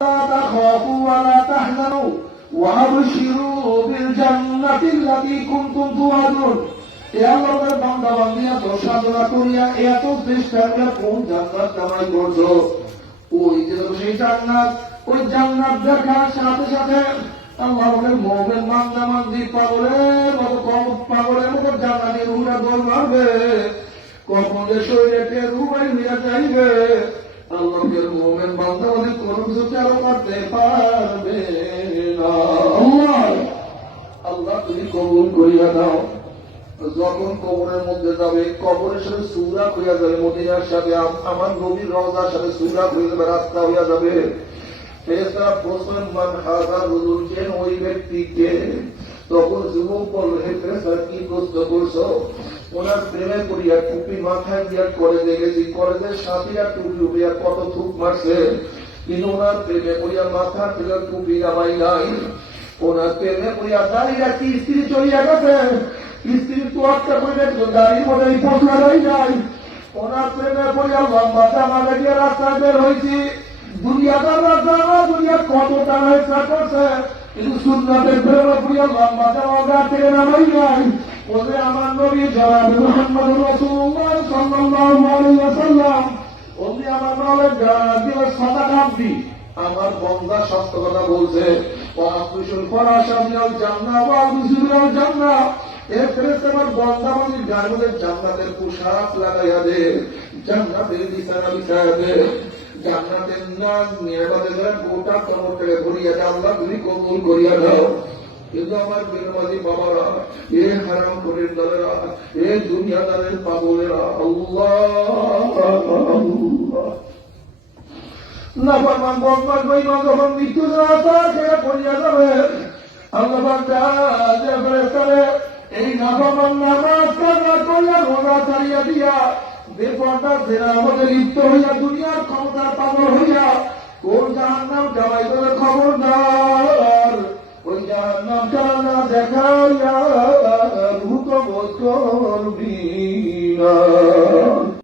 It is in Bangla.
تخافوا ولا تحزنوا وابشروا بالجنة التي كنتم توعدون। এ আল্লাহর বান্দা বান্দিয়া তো সাধনা করিয়া এত চেষ্টা করে কোন জান্নাত কামাই করছো, ওই যে সেই জান্নাত, ওই জান্নাত দেখার সাথে সাথে আল্লাহ বলে মুমিন বান্দা বান্দি পাগলের মতো পাগলের মতো জান্নাতের রুহটা দৌড় মারবে, কখন যে শরীরে রুবাই হইয়া যাইবে আল্লাহর মুমিন বান্দা বান্দি কোনো কিছু চালু করতে পারবে না। আল্লাহ তুমি কবুল করিয়া দাও। যখন কবরের মধ্যে যাবে, কবরের সাথে সূরা হইয়া যাবে, মদিনার সাথে আমার নবীর রওজার সাথে সূরা হয়ে যাবে, রাস্তা হইয়া যাবে। ফেরেশতারা প্রশ্ন মান হাযা রাজুল, কেন ওই ব্যক্তিকে? তখন যুবক বলল, হে ফেরেশতারা কি প্রশ্ন করছো? ওনার প্রেমে করিয়া টুপি মাথায় দিয়া করে দেখেছি, কলেজের সাথীরা টুপি উঠিয়া কত থুক মারছে, কিন্তু ওনার প্রেমে করিয়া মাথা থেকে টুপি নামাই নাই। ওনার প্রেমে করিয়া দাঁড়িয়ে কি স্ত্রী চলিয়া গেছে, স্ত্রীর তো একটা করে দাঁড়িয়ে মনে পৌঁছাই নাই। ওনার প্রেমে করিয়া লম্বা জামা লাগিয়ে রাস্তায় বের হয়েছি, দুনিয়াদার জামা দুনিয়া কত টাকা ইচ্ছা করছে, কিন্তু সুন্নাতের প্রেমে করিয়া লম্বা জামা গা থেকে নামাই নাই। বলে আমার নবী জনাব মুহাম্মদ রাসূলুল্লাহ সাল্লাল্লাহু আলাইহি ওয়াসাল্লাম উনি আমার নলের দিলে সাদা দি আমার বন্দা সত্য কথা বলছে, ওয়াকুশুল ফরাশা মিনাল জান্নাহ ওয়া বিসুরাল জান্নাহ। এ ফেরেশতা আমার বন্দা বান্দির গায়ের মধ্যে জান্নাতের পোশাক লাগাইয়া দে, জান্নাতের বিছানা বিছাইয়া দে, জান্নাতের নাম নিয়ামতের গোটা কবরটাকে ভরিয়া দে। আল্লাহ তুমি কবুল করিয়া দাও। কিন্তু আমার বেনমাজি বাবারা, এ হারাম করে দলেরা, এ দুনিয়াদারের পাগলেরা, আল্লাহ নাফরমান বদমাশ বেঈমান যখন মৃত্যু খেয়ে পড়িয়া যাবে, আল্লাহ বান্দা যে ফেরেশতারে এই নাফরমান নামাজ কাজা করিয়া রোজা ছাড়িয়া দিয়া বেপরদা জেনার মধ্যে লিপ্ত হইয়া দুনিয়ার ক্ষমতার পাগল হইয়া কোন জাহান্নাম কামাই করে খবরদার, ওই জাহান্নামটা না দেখাইয়া ভূত বোঝ করবি না।